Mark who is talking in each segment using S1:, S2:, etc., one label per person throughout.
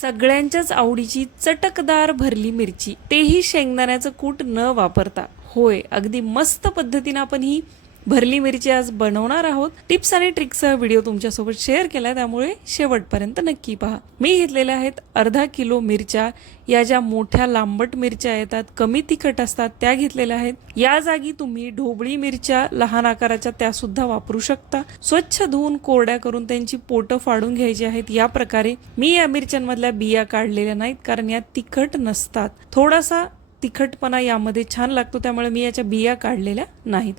S1: सगळ्यांच्याच आवडीची चटकदार भरली मिरची. तेही शेंगदाण्याचं कूट न वापरता. होय अगदी मस्त पद्धतीनं आपण ही भरली मिरची आज बनवणार आहोत. टिप्स आणि ट्रिक्सचा व्हिडिओ तुमच्यासोबत शेअर केला त्यामुळे शेवटपर्यंत नक्की पहा. मी घेतलेल्या आहेत अर्धा किलो मिरच्या. या ज्या मोठ्या लांबट मिरच्या येतात कमी तिखट असतात त्या घेतलेल्या आहेत. या जागी तुम्ही ढोबळी मिरच्या लहान आकाराच्या त्या सुद्धा वापरू शकता. स्वच्छ धुवून कोरड्या करून त्यांची पोटं फाडून घ्यायची आहेत. या प्रकारे मी या मिरच्यांमधल्या बिया काढलेल्या नाहीत कारण या तिखट नसतात. थोडासा तिखटपणा यामध्ये छान लागतो त्यामुळे मी याच्या बिया काढलेल्या नाहीत.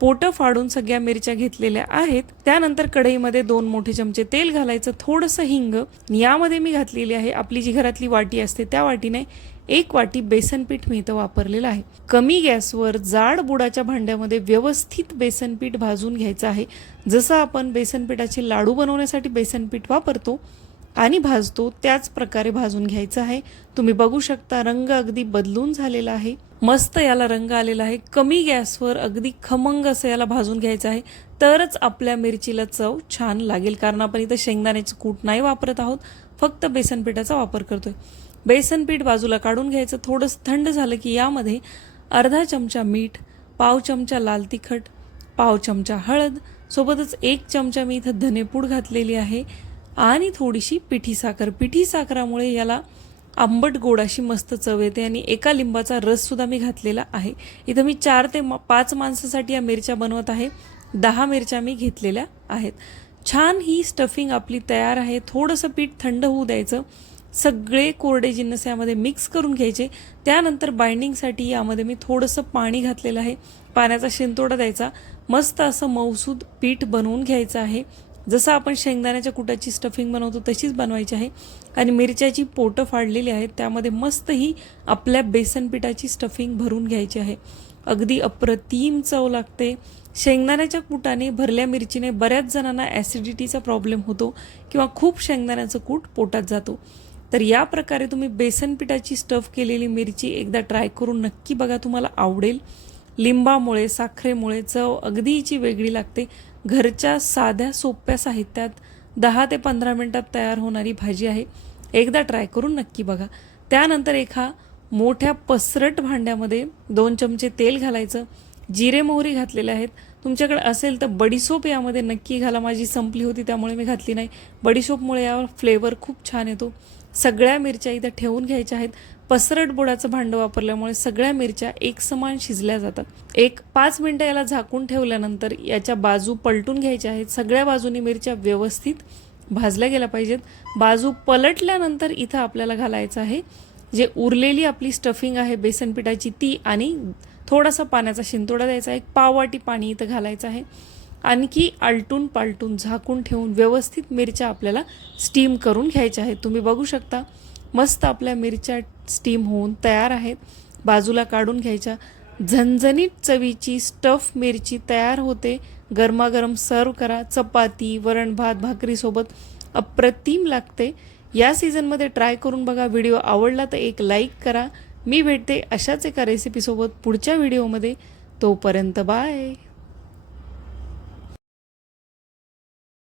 S1: पोटं फाडून सगळ्या मिरच्या घेतलेल्या आहेत. त्यानंतर कढईमध्ये दोन मोठे चमचे तेल घालायचं थोडंसं हिंग. यामध्ये मी घातलेली आहे. आपली जी घरातली वाटी असते त्या वाटीने एक वाटी बेसन पीठ मी इथं वापरलेलं आहे. कमी गॅसवर जाड बुडाच्या भांड्यामध्ये व्यवस्थित बेसन पीठ भाजून घ्यायचं आहे. जसं आपण बेसन पिठाचे लाडू बनवण्यासाठी बेसन पीठ वापरतो आणि भाजतो त्याच प्रकारे भाजून घ्यायचं आहे. तुम्ही बघू शकता रंग अगदी बदलून झालेला आहे. मस्त याला रंग आलेला आहे. कमी गॅसवर अगदी खमंग असं याला भाजून घ्यायचं आहे. तरच आपल्या मिरचीला चव छान लागेल कारण आपण इथं शेंगदाण्याचं कूट नाही वापरत आहोत. फक्त बेसन पिठाचा वापर करतोय. बेसन पीठ बाजूला काढून घ्यायचं. थोडंसं थंड झालं की यामध्ये अर्धा चमचा मीठ पाव चमचा लाल तिखट पाव चमचा हळद सोबतच एक चमचा मी इथं धनेपूड घातलेली आहे. आणि थोडीशी पिठी साखर. पिठी साखरामुळे याला आंबट गोड अशी मस्त चव येते आणि एका लिंबाचा रससुद्धा मी घातलेला आहे. इथं मी चार ते पाच माणसासाठी या मिरच्या बनवत आहे. दहा मिरच्या मी घेतलेल्या आहेत. छान ही स्टफिंग आपली तयार आहे. थोडंसं पीठ थंड होऊ द्यायचं. सगळे कोरडे जिन्नस यामध्ये मिक्स करून घ्यायचे. त्यानंतर बाइंडिंगसाठी यामध्ये मी थोडंसं पाणी घातलेलं आहे. पाण्याचा शिंतोडा द्यायचा. मस्त असं मौसूद पीठ बनवून घ्यायचं आहे. जसं आपण शेंगदाण्याच्या कुटाची स्टफिंग बनवतो तशीच बनवायची आहे. आणि मिरच्याची पोटं फाडलेली आहेत त्यामध्ये मस्त ही आपल्या बेसन पिठाची स्टफिंग भरून घ्यायची आहे. अगदी अप्रतिम चव लागते. शेंगदाण्याच्या कुटाने भरल्या मिरचीने बऱ्याच जणांना ॲसिडिटीचा प्रॉब्लेम होतो किंवा खूप शेंगदाण्याचं कूट पोटात जातो. तर या प्रकारे तुम्ही बेसन पिठाची स्टफ केलेली मिरची एकदा ट्राय करून नक्की बघा तुम्हाला आवडेल. लिंबामुळे साखरेमुळे चव अगदीची वेगळी लागते. घरच्या साध्या सोप्या साहित्यात दहा ते पंधरा मिनटात तयार होणारी भाजी आहे. एकदा ट्राय करून नक्की बघा. त्यानंतर एका मोठ्या पसरट भांड्यामध्ये दोन चमचे तेल घालायचं. जिरे मोहरी घातलेले आहेत. तुमच्याकडे असेल तर बडीसोप यामध्ये नक्की घाला. माझी संपली होती त्यामुळे मी घातली नाही. बडीसोपमुळे यावर फ्लेवर खूप छान येतो. सगळ्या मिरच्या इथं ठेवून घ्यायच्या आहेत. पसरट बुडाचं भांडं वापरल्यामुळे सगळ्या मिरच्या एक समान शिजल्या जातात. एक पाच मिनटं याला झाकून ठेवल्यानंतर याच्या बाजू पलटून घ्यायच्या आहेत. सगळ्या बाजूनी मिरच्या व्यवस्थित भाजल्या गेल्या पाहिजेत. बाजू पलटल्यानंतर इथं आपल्याला घालायचं आहे. जे उरलेली आपली स्टफिंग आहे बेसन पिठाची ती आणि थोडासा पाण्याचा शिंतोडा द्यायचा एक पाववाटी पाणी इथं घालायचं आहे. आणखी आलटून पालटून झाकून ठेवून व्यवस्थित मिरच्या आपल्याला स्टीम करून घ्यायच्या आहेत. तुम्ही बघू शकता मस्त आपल्या मिरच्या स्टीम होऊन तयार आहेत. बाजूला काढून घ्यायच्या. झणझणीत चवीची स्टफ मिरची तयार होते. गरमागरम सर्व करा. चपाती वरण भात भाकरीसोबत अप्रतिम लागते. या सीझनमध्ये ट्राय करून बघा. व्हिडिओ आवडला तर एक लाईक करा. मी भेटते अशाच एका रेसिपीसोबत पुढच्या व्हिडिओमध्ये तोपर्यंत बाय